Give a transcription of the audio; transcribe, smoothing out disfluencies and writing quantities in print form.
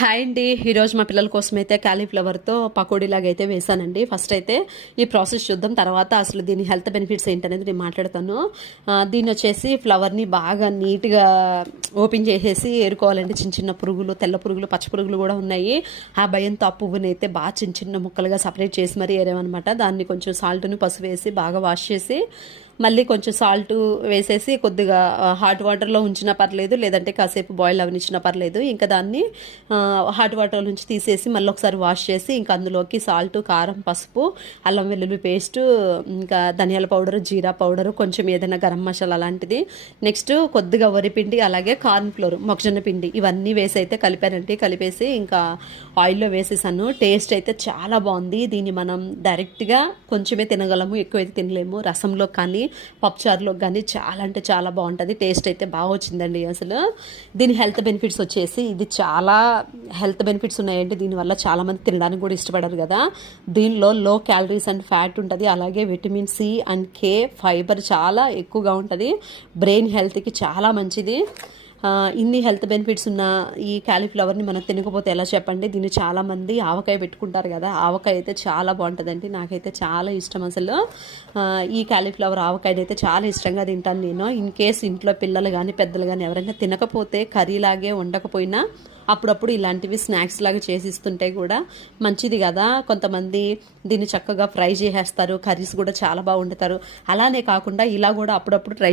Hi అండి. ఈరోజు మా పిల్లల కోసం అయితే క్యాలీఫ్లవర్తో పకోడీలాగా అయితే వేసానండి. ఫస్ట్ అయితే ఈ ప్రాసెస్ చూద్దాం, తర్వాత అసలు దీని హెల్త్ బెనిఫిట్స్ ఏంటనేది నేను మాట్లాడతాను. దీన్ని వచ్చేసి ఫ్లవర్ని బాగా నీట్గా ఓపెన్ చేసేసి ఏరుకోవాలండి. చిన్న చిన్న పురుగులు, తెల్ల పురుగులు, పచ్చ పురుగులు కూడా ఉన్నాయి. ఆ భయంతో ఆ పువ్వుని అయితే బాగా చిన్న చిన్న ముక్కలుగా సపరేట్ చేసి మరీ ఏరేమనమాట. దాన్ని కొంచెం సాల్ట్ని పసుపు వేసి బాగా వాష్ చేసి మళ్ళీ కొంచెం సాల్ట్ వేసేసి కొద్దిగా హాట్ వాటర్లో ఉంచినా పర్లేదు, లేదంటే కాసేపు బాయిల్ అవనిచ్చినా పర్లేదు. ఇంకా దాన్ని హాట్ వాటర్ నుంచి తీసేసి మళ్ళీ ఒకసారి వాష్ చేసి ఇంకా అందులోకి సాల్ట్, కారం, పసుపు, అల్లం వెల్లుల్లి పేస్టు, ఇంకా ధనియాల పౌడరు, జీరా పౌడరు, కొంచెం ఏదైనా గరం మసాలా అలాంటిది, నెక్స్ట్ కొద్దిగా వరిపిండి, అలాగే కార్న్ ఫ్లోర్, మొక్కజొన్న పిండి, ఇవన్నీ వేసి అయితే కలిపానండి. కలిపేసి ఇంకా ఆయిల్లో వేసేసాను. టేస్ట్ అయితే చాలా బాగుంది. దీన్ని మనం డైరెక్ట్గా కొంచెమే తినగలము, ఎక్కువైతే తినలేము. రసంలో కానీ పప్పుచారులో కానీ చాలా అంటే చాలా బాగుంటుంది. టేస్ట్ అయితే బాగా వచ్చిందండి. అసలు దీని హెల్త్ బెనిఫిట్స్ వచ్చేసి ఇది చాలా హెల్త్ బెనిఫిట్స్ ఉన్నాయండి. దీనివల్ల చాలామంది తినడానికి కూడా ఇష్టపడరు కదా. దీనిలో లో క్యాలరీస్ అండ్ ఫ్యాట్ ఉంటుంది, అలాగే vitamin C and K, fibre చాలా ఎక్కువగా ఉంటుంది. బ్రెయిన్ హెల్త్కి చాలా మంచిది. ఇన్ని హెల్త్ బెనిఫిట్స్ ఉన్న ఈ క్యాలీఫ్లవర్ని మనం తినకపోతే ఎలా చెప్పండి. దీన్ని చాలామంది ఆవకాయ పెట్టుకుంటారు కదా, ఆవకాయ అయితే చాలా బాగుంటుందండి. నాకైతే చాలా ఇష్టం అసలు. ఈ క్యాలీఫ్లవర్ ఆవకాయని అయితే చాలా ఇష్టంగా తింటాను నేను. ఇన్ కేస్ ఇంట్లో పిల్లలు కానీ పెద్దలు కానీ ఎవరైనా తినకపోతే కర్రీలాగే ఉండకపోయినా అప్పుడప్పుడు ఇలాంటివి స్నాక్స్ లాగా చేసిస్తుంటే కూడా మంచిది కదా. కొంతమంది దీన్ని చక్కగా ఫ్రై చేసేస్తారు, కర్రీస్ కూడా చాలా బాగా వండుతారు. అలానే కాకుండా ఇలా కూడా అప్పుడప్పుడు ట్రై